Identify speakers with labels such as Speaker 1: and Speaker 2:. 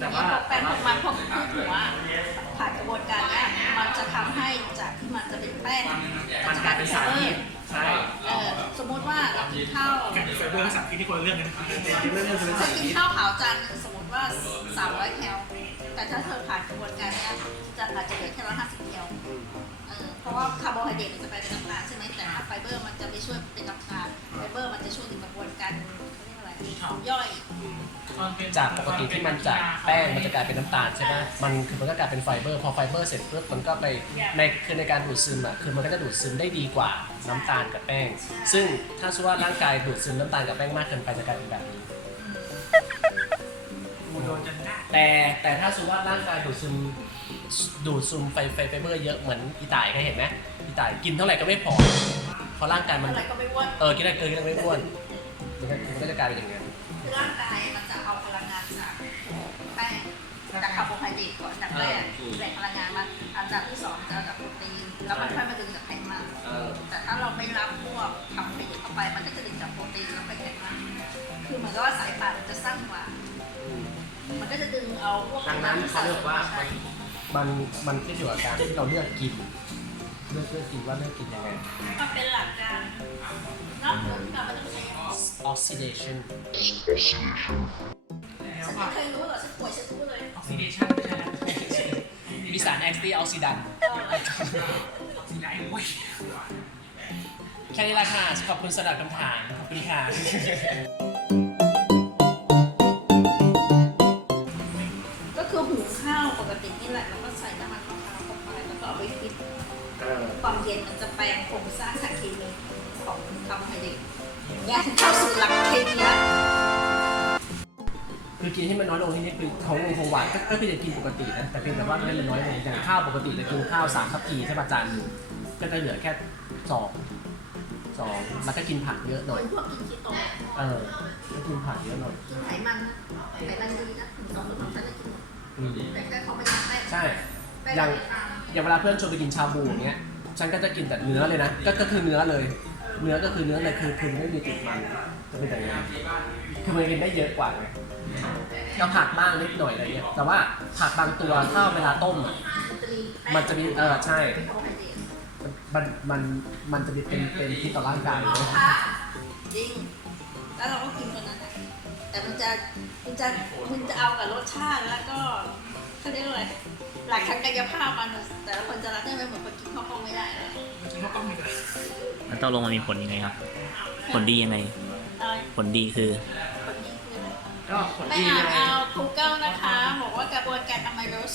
Speaker 1: แต่ว่าแปลงของมันพอมันพูดถือว่าผ่านกระบวนการ
Speaker 2: เนี้
Speaker 1: มันจะทำให้จากที่มันจะเป็
Speaker 2: น
Speaker 1: แป้งมันกลายเป็น
Speaker 2: สารพิษใช่
Speaker 1: เออสมมติว่าเรากินข้าว
Speaker 3: เเรื่องภาษาที่ที่คนลเรื่องกันนะครับแต่เรื่องา
Speaker 1: กินข้าวขาวจานสมมติว่า 300แคลแต่ถ้าเธอผ่านกระบวนการนี้ยจะอาจจะเหลือแค่150แคลเอเพราะว่าคาร์โบไฮเดรตมันจะไปเป็นน้ำตาลใช่ไหมแต่ถ้าไฟเบอร์มันจะไปช่วยเป็นน้ำตาลไฟเบอร์มันจะช่วยในกระบวนการ เขาเรียกอะไรย่อย
Speaker 2: จากปกติที่มันจากแป้งมันจะกลายเป็นน้ำตาลใช่ไหมมันคือมันก็กลายเป็นไฟเบอร์ พอไฟเบอร์เสร็จปุ๊บมันก็ไปในคือในการดูดซึมอะคือมันก็จะดูดซึมได้ดีกว่าน้ำตาลกับแป้ง ซึ่งถ้าสมมติว่าร่างกายดูดซึมน้ำตาลกับแป้งมากเกินไปจะกลายเป็นแบบนี้
Speaker 3: โดนจนได้
Speaker 2: แต่แต่ถ้าสมมติว่าร่างกายดูดซึมดูดซึมไฟไฟไฟเบอร์เยอะเหมือนอีต่ายเคยเห็นไหมอีต่ายกินเท่าไหร่ก็ไม่พอเพราะร่างกายมัน
Speaker 1: อะไรก็ไม่อ้วน
Speaker 2: เออกินได้เกินกินได้ไม่อ้วน มันก็มันก็จะกลายเป็นอย่างนั้น
Speaker 1: คือร่างกายมันจะเอาพลังงานจากแป้งจากคาร์โบไฮเดรตก่อนอันดับแรกแหล่งพลังงานมาอันดับที่สองจะเอาจากโปรตีนแล้วมันค่อยมาดึงจากไขมัน
Speaker 2: เออ
Speaker 1: แต่ถ้าเราไม่รับพวกคาร์โบไฮเดรตเข้าไปมันก็จะดึงจากโปรตีนแล้วไปไขมันคือเหมือนกับว่าสายป่านมันจะสั้นกว่า มันก็จะดึงเอาพวก
Speaker 2: ดังนั้นเขาเรียกว่ามันมันขึ้นอยู่กับการที่เราเลือกกินเลือกเลือกกินว่าเลือกกินยังไง
Speaker 1: มันเป็นหลักการนอกเหนือจากมันต้องใช้
Speaker 2: oxidation
Speaker 3: แล้ว
Speaker 1: ฉัน
Speaker 3: ว่า
Speaker 1: ไม่เคยรู้หรอกฉันป่วยฉันรู้เลย
Speaker 3: ออกซิเดชันไม่ใช่แล้ว
Speaker 2: มีสารแอนตี้ออกซิดัน
Speaker 1: เออ
Speaker 3: ออกซิไดซ์โอ้ย
Speaker 2: แค่นี้ละค่ะขอบคุณสำหรับคำถามขอบคุณค่ะ
Speaker 1: ปกตินี่แหละแล้วก็ใส่น้ำมันมะพร้าวเข้าไปแล้วก็เอาไปฟิตความเย็นมันจะแปลงโครงสร้างสารเคมีของคาร์โบไฮเดรตเนี่ยเข้าสู่หลักเคมีละ
Speaker 2: คือกินให้มันน้อยลงนิดนึงคือของลงของหวานก็ก็คือจะกินปกตินะแต่เพียงแต่ว่าให้มันน้อยลงอย่างข้าวปกติจะกินข้าวสามทัพพีใช่ป่ะจานหนึ่งก็จะเหลือแค่สองสองแล้วก็กินผักเยอะห
Speaker 1: เห
Speaker 2: น่
Speaker 1: มื
Speaker 2: อ
Speaker 1: อยนพวกกินคีโต
Speaker 2: เออก็กินผักเยอะหน่อย
Speaker 1: กินไขมันนะไขมันดีนะถึงสองหรือสามก็จะกิน
Speaker 2: อืม
Speaker 1: แต่แค่เขาไม่อยากได้
Speaker 2: ใช่
Speaker 1: ไม่
Speaker 2: อย่าง
Speaker 1: ได้ทาน
Speaker 2: อย่างเวลาเพื่อนชวนไปกินชาบูอย่างเงี้ย ฉันก็จะกินแต่เนื้อเลยนะ ก็ก็คือเนื้อเลย เนื้อก็คือเนื้อเลยคือคือไม่มีติดมันจะเป็นอย่างนี้นคือมันกินได้เยอะกว่าไงก็ผักบ้างนิดหน่อยอะไรเงี้ย แต่ว่าผักบางตัวถ้าเวลาต้มอะ
Speaker 1: มันจะมีแป้ง
Speaker 2: มันจะมีเออใช่
Speaker 1: เป็นคาร์โบไฮเดรต
Speaker 2: มันมันมันจะมีเป็นเป็นพิษต่อร่างกายเลย
Speaker 1: ค่ะจริง แล้วเราก็กินตัวนั้นนะ แต่มันจะมันจะมันจะเอากับรสชาติแล้วก็เขาเรียกว่าอะไรหลักทางกายภาพมันอะแต่ละคนจะรับได้ไม่เหมือนคนกินข้าวกล้องไม่ได้เลย
Speaker 3: เขาก็มีแบบ
Speaker 4: แล้วตกลงมันมีผลยังไงครับ ผลดียังไง
Speaker 1: อะไร
Speaker 4: ผลดีคือ
Speaker 1: คนนี้คืออะไร
Speaker 2: ก็ผล
Speaker 1: ไม่
Speaker 2: ดี
Speaker 1: อ่าน
Speaker 2: ไง
Speaker 1: เอา Google นะคะ บอกว่ากระบวนการอะไมโลส